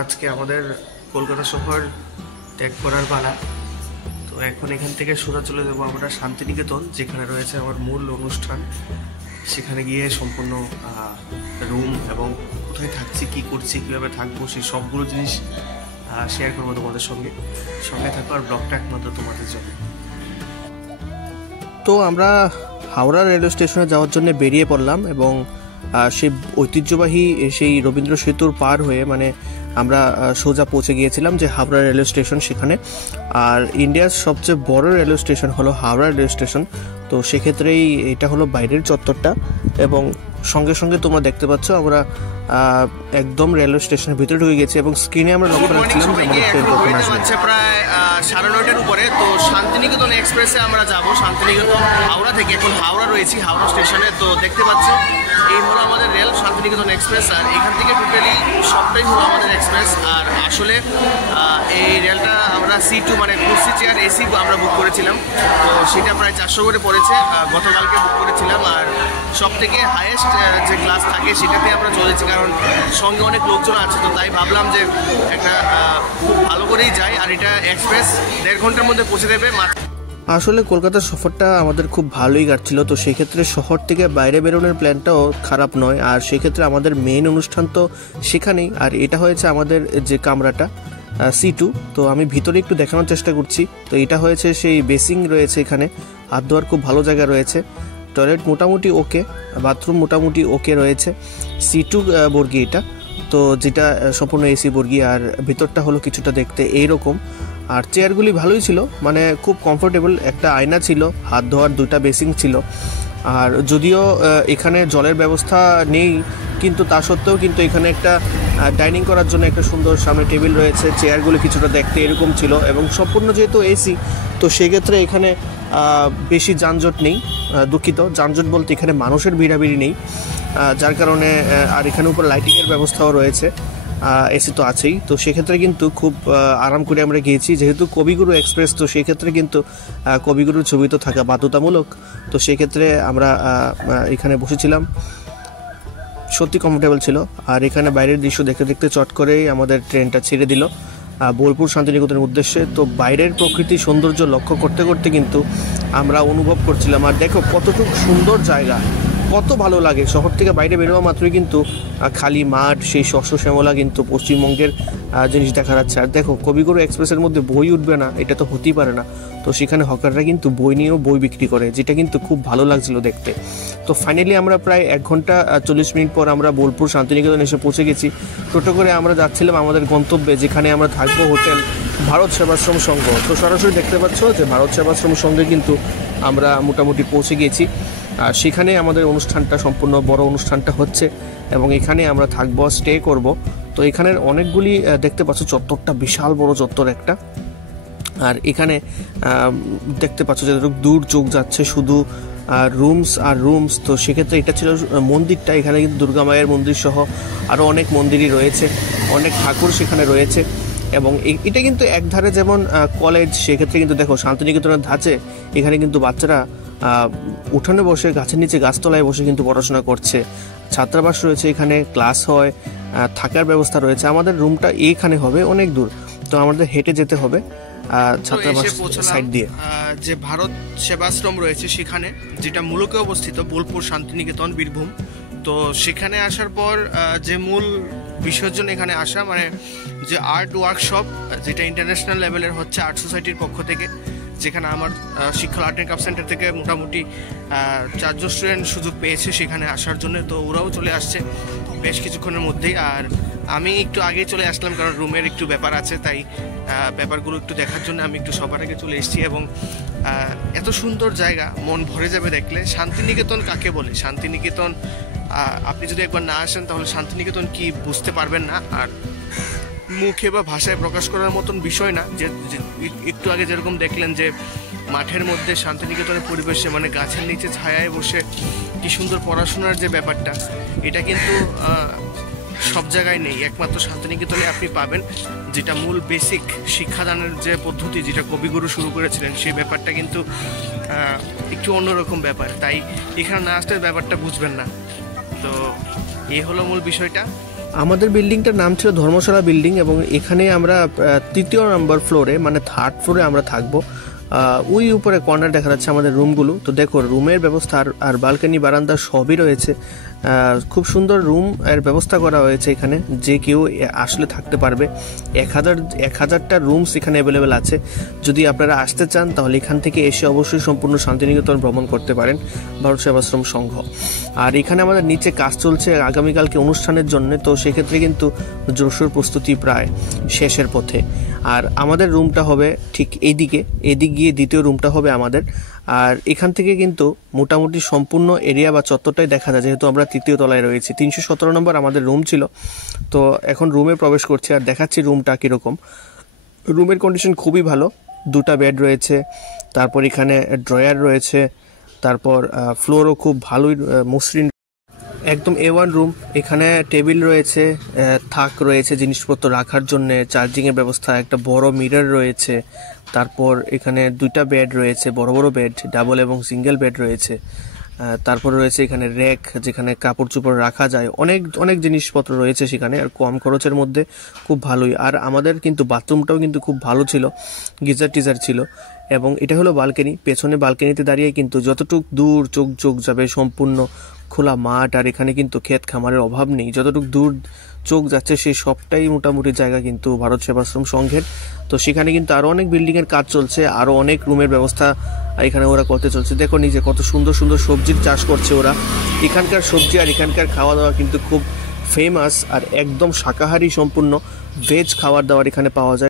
আজকে আমাদের কলকাতা শহর ত্যাগ করার পালা। তো এখন এখান থেকে সোজা চলে যাবো আমরা শান্তিনিকেতন, যেখানে রয়েছে আমার মূল অনুষ্ঠান। সেখানে গিয়ে সম্পূর্ণ রুম এবং কোথায় থাকছি, কী করছি, কীভাবে থাকবো, সেই সবগুলো জিনিস শেয়ার করবো তোমাদের সঙ্গে। সঙ্গে থাকবো আর ব্লগটা একমাত্র তোমাদের জন্য। তো আমরা হাওড়া রেলওয়ে স্টেশনে যাওয়ার জন্য বেরিয়ে পড়লাম এবং সেই ঐতিহ্যবাহী সেই রবীন্দ্র সেতুর পার হয়ে মানে আমরা সোজা পৌঁছে গিয়েছিলাম যে হাওড়া রেলওয়ে স্টেশন সেখানে। আর ইন্ডিয়ার সবচেয়ে বড় রেলওয়ে স্টেশন হলো হাওড়া রেলওয়ে স্টেশন। তো সেক্ষেত্রেই এটা হলো বাইরের চত্বরটা এবং সঙ্গে সঙ্গে তোমরা দেখতে পাচ্ছ আমরা একদম রেলওয়ে স্টেশনের ভিতরে ঢুকে গেছি এবং স্ক্রিনে আমরা লক্ষ্য রাখছিলাম যে আমাদের ট্রেন কখন আসবে। প্রায় 9:30-র উপরে। তো শান্তিনিকেতন এক্সপ্রেসে আমরা যাব। শান্তিনিকেতন হাওড়া থেকে, এখন হাওড়া রয়েছি হাওড়া স্টেশনে। তো দেখতে পাচ্ছ এই হলো আমাদের রেল শান্তিনিকেতন এক্সপ্রেস। আর এখান থেকে টোটালি সবটাই হলো আমাদের এক্সপ্রেস। আর আসলে এই রেলটা আমরা C2 মানে কুর্সি চেয়ার AC আমরা বুক করেছিলাম। তো সেটা প্রায় 400 করে পড়েছে, গতকালকে বুক করেছিলাম। আর সব থেকে হাইয়েস্ট যে ক্লাস থাকে সেটাতে আমরা চলেছি, কারণ সঙ্গে অনেক লোকজন আছে। তো তাই ভাবলাম যে একটা খুব ভালো করেই যাই। আর এটা এক্সপ্রেস 1.5 ঘন্টার মধ্যে পৌঁছে দেবে। আসলে কলকাতার সফরটা আমাদের খুব ভালোই কাটছিল। তো সেক্ষেত্রে শহর থেকে বাইরে বেরোনোর প্ল্যানটাও খারাপ নয়। আর সেক্ষেত্রে আমাদের মেইন অনুষ্ঠান তো সেখানেই। আর এটা হয়েছে আমাদের যে কামরাটা C2। তো আমি ভিতরে একটু দেখানোর চেষ্টা করছি। তো এটা হয়েছে সেই বেসিং রয়েছে, এখানে হাত ধোয়ার খুব ভালো জায়গা রয়েছে। টয়লেট মোটামুটি ওকে, বাথরুম মোটামুটি ওকে রয়েছে। C2 বর্গী এটা, তো যেটা সম্পূর্ণ AC বর্গী। আর ভিতরটা হলো কিছুটা দেখতে এইরকম। আর চেয়ারগুলি ভালোই ছিল, মানে খুব কমফোর্টেবল। একটা আয়না ছিল, হাত ধোয়ার 2টা বেসিং ছিল। আর যদিও এখানে জলের ব্যবস্থা নেই, কিন্তু তা সত্ত্বেও কিন্তু এখানে একটা ডাইনিং করার জন্য একটা সুন্দর সামনে টেবিল রয়েছে। চেয়ারগুলি কিছুটা দেখতে এরকম ছিল এবং সম্পূর্ণ যেহেতু AC, তো সেক্ষেত্রে এখানে বেশি যানজট নেই। দুঃখিত, যানজট বলতে এখানে মানুষের ভিড়াভিড়ি নেই, যার কারণে। আর এখানে উপর লাইটিংয়ের ব্যবস্থাও রয়েছে, AC তো আছেই। তো সেক্ষেত্রে কিন্তু খুব আরাম করে আমরা গিয়েছি। যেহেতু কবিগুরু এক্সপ্রেস, তো সেক্ষেত্রে কিন্তু কবিগুরুর ছবি তো থাকা বাধ্যতামূলক। তো সেক্ষেত্রে আমরা এখানে বসেছিলাম, সত্যি কমফোর্টেবল ছিল। আর এখানে বাইরের দৃশ্য দেখতে দেখতে চট করেই আমাদের ট্রেনটা ছেড়ে দিল বোলপুর শান্তিনিকেতনের উদ্দেশ্যে। তো বাইরের প্রকৃতি সৌন্দর্য লক্ষ্য করতে করতে কিন্তু আমরা অনুভব করছিলাম। আর দেখো কতটুকু সুন্দর জায়গা, কত ভালো লাগে। শহর থেকে বাইরে বেরোয়া মাত্রই কিন্তু খালি মাঠ, সেই শস্য শ্যামলা কিন্তু পশ্চিমবঙ্গের জিনিস দেখা যাচ্ছে। আর দেখো কবিগুরু এক্সপ্রেসের মধ্যে বই উঠবে না, এটা তো হতেই পারে না। তো সেখানে হকাররা কিন্তু বই নিয়েও বই বিক্রি করে, যেটা কিন্তু খুব ভালো লাগছিল দেখতে। তো ফাইনালি আমরা প্রায় 1 ঘন্টা 40 মিনিট পর আমরা বোলপুর শান্তিনিকেতন এসে পৌঁছে গেছি। টোটো করে আমরা যাচ্ছিলাম আমাদের গন্তব্যে, যেখানে আমরা থাকবো হোটেল ভারত সেবাশ্রম সংঘ। তো সরাসরি দেখতে পাচ্ছ যে ভারত সেবাশ্রম সংঘে কিন্তু আমরা মোটামুটি পৌঁছে গিয়েছি। আর সেখানে আমাদের অনুষ্ঠানটা, সম্পূর্ণ বড় অনুষ্ঠানটা হচ্ছে এবং এখানে আমরা থাকবো, স্টে করব। তো এখানের অনেকগুলি দেখতে পাচ্ছ, চত্বরটা বিশাল বড় চত্বর একটা। আর এখানে দেখতে পাচ্ছ যে দূর চোখ যাচ্ছে শুধু রুমস আর রুমস। তো সেক্ষেত্রে এটা ছিল মন্দিরটা। এখানে কিন্তু দুর্গা মায়ের মন্দির সহ আরও অনেক মন্দিরই রয়েছে, অনেক ঠাকুর সেখানে রয়েছে। এবং এটা কিন্তু একধারে যেমন কলেজ, সেক্ষেত্রে কিন্তু দেখো শান্তিনিকেতনের ধাঁচে এখানে কিন্তু বাচ্চারা উঠানে বসে, গাছের নিচে গাছতলায় বসে কিন্তু পড়াশোনা করছে। ছাত্রাবাস রয়েছে, এখানে ক্লাস হয়, থাকার ব্যবস্থা রয়েছে। আমাদের রুমটা এইখানে হবে, অনেক দূর, তো আমাদের হেঁটে যেতে হবে ছাত্রাবাস সাইড দিয়ে। যে ভারত সেবাশ্রম রয়েছে সেখানে, যেটা মূলকে অবস্থিত বোলপুর শান্তিনিকেতন, বীরভূম। তো সেখানে আসার পর যে মূল বিসর্জন এখানে আসা, মানে যে আর্ট ওয়ার্কশপ, যেটা ইন্টারন্যাশনাল লেভেলের হচ্ছে আর্ট সোসাইটির পক্ষ থেকে, যেখানে আমার শিক্ষা আর্ট অ্যান্ড ক্রাফট সেন্টার থেকে মোটামুটি 4 জন স্টুডেন্ট সুযোগ পেয়েছে সেখানে আসার জন্য। তো ওরাও চলে আসছে বেশ কিছুক্ষণের মধ্যেই। আর আমি একটু আগেই চলে আসলাম, কারণ রুমের একটু ব্যাপার আছে, তাই ব্যাপারগুলো একটু দেখার জন্য আমি একটু সবার আগে চলে এসেছি। এবং এত সুন্দর জায়গা, মন ভরে যাবে দেখলে। শান্তিনিকেতন কাকে বলে, শান্তিনিকেতন আপনি যদি একবার না আসেন তাহলে শান্তিনিকেতন কি বুঝতে পারবেন না। আর মুখে বা ভাষায় প্রকাশ করার মতন বিষয় না। যে একটু আগে যেরকম দেখলেন যে মাঠের মধ্যে শান্তিনিকেতনের পরিবেশে, মানে গাছের নিচে ছায়ায় বসে কি সুন্দর পড়াশোনার যে ব্যাপারটা, এটা কিন্তু সব জায়গায় নেই, একমাত্র শান্তিনিকেতনে আপনি পাবেন। যেটা মূল বেসিক শিক্ষাদানের যে পদ্ধতি, যেটা কবিগুরু শুরু করেছিলেন, সেই ব্যাপারটা কিন্তু একটু অন্যরকম ব্যাপার। তাই এখানে না আসলে ব্যাপারটা বুঝবেন না। তো এই হলো মূল বিষয়টা। আমাদের বিল্ডিংটার নাম ছিল ধর্মশালা বিল্ডিং এবং এখানে আমরা তৃতীয় নম্বর ফ্লোরে মানে থার্ড ফ্লোরে আমরা থাকবো। ওই উপরে কর্নার দেখা যাচ্ছে আমাদের রুমগুলো। তো দেখো রুমের ব্যবস্থা আর বালকানি বারান্দা সবই রয়েছে। খুব সুন্দর রুম এর ব্যবস্থা করা হয়েছে এখানে, যে কেউ আসলে থাকতে পারবে। 1000টা রুমস এখানে অ্যাভেলেবেল আছে। যদি আপনারা আসতে চান তাহলে এখান থেকে এসে অবশ্যই সম্পূর্ণ শান্তিনিকেতন ভ্রমণ করতে পারেন, ভারত সেবাশ্রম সংঘ। আর এখানে আমাদের নিচে কাজ চলছে আগামীকালকে অনুষ্ঠানের জন্য, তো সেক্ষেত্রে কিন্তু জোরসোর প্রস্তুতি প্রায় শেষের পথে। আর আমাদের রুমটা হবে ঠিক এদিক গিয়ে দ্বিতীয় রুমটা হবে আমাদের। আর এখান থেকে কিন্তু মোটামুটি সম্পূর্ণ এরিয়া বা চত্বরটাই দেখা যায়, যেহেতু আমরা তৃতীয় তলায় রয়েছি। 317 নম্বর আমাদের রুম ছিল। তো এখন রুমে প্রবেশ করছি আর দেখাচ্ছি রুমটা কীরকম। রুমের কন্ডিশন খুবই ভালো, 2টা বেড রয়েছে, তারপর এখানে ড্রয়ার রয়েছে, তারপর ফ্লোরও খুব ভালোই মসৃণ, একদম A1 রুম। এখানে টেবিল রয়েছে, থাক রয়েছে জিনিসপত্র রাখার জন্য, চার্জিংয়ের ব্যবস্থা, একটা বড় মিরর রয়েছে। তারপর এখানে 2টা বেড রয়েছে, বড় বড় বেড, ডাবল এবং সিঙ্গেল বেড রয়েছে। তারপর রয়েছে এখানে র্যাক, যেখানে কাপড় চোপড় রাখা যায়। অনেক জিনিসপত্র রয়েছে সেখানে, আর কম খরচের মধ্যে খুব ভালোই। আর আমাদের কিন্তু বাথরুমটাও কিন্তু খুব ভালো ছিল, গিজার টিজার ছিল। এবং এটা হলো বালকানি। পেছনে বালকানিতে দাঁড়িয়ে কিন্তু যতটুক দূর চোখ যাবে সম্পূর্ণ খোলা মাঠ। আর এখানে কিন্তু ক্ষেত খামারের অভাব নেই, যতটুকু দূর চোখ যাচ্ছে সেই সবটাই মোটামুটি জায়গা কিন্তু ভারত সেবাশ্রম সংঘের। তো সেখানে কিন্তু আরও অনেক বিল্ডিংয়ের কাজ চলছে, আরও অনেক রুমের ব্যবস্থা এখানে ওরা করতে চলছে। দেখো নিজে কত সুন্দর সুন্দর সবজির চাষ করছে ওরা। এখানকার সবজি আর এখানকার খাওয়া দাওয়া কিন্তু খুব ফেমাস, আর একদম শাকাহারি সম্পূর্ণ ভেজ খাবার দাবার এখানে পাওয়া যায়।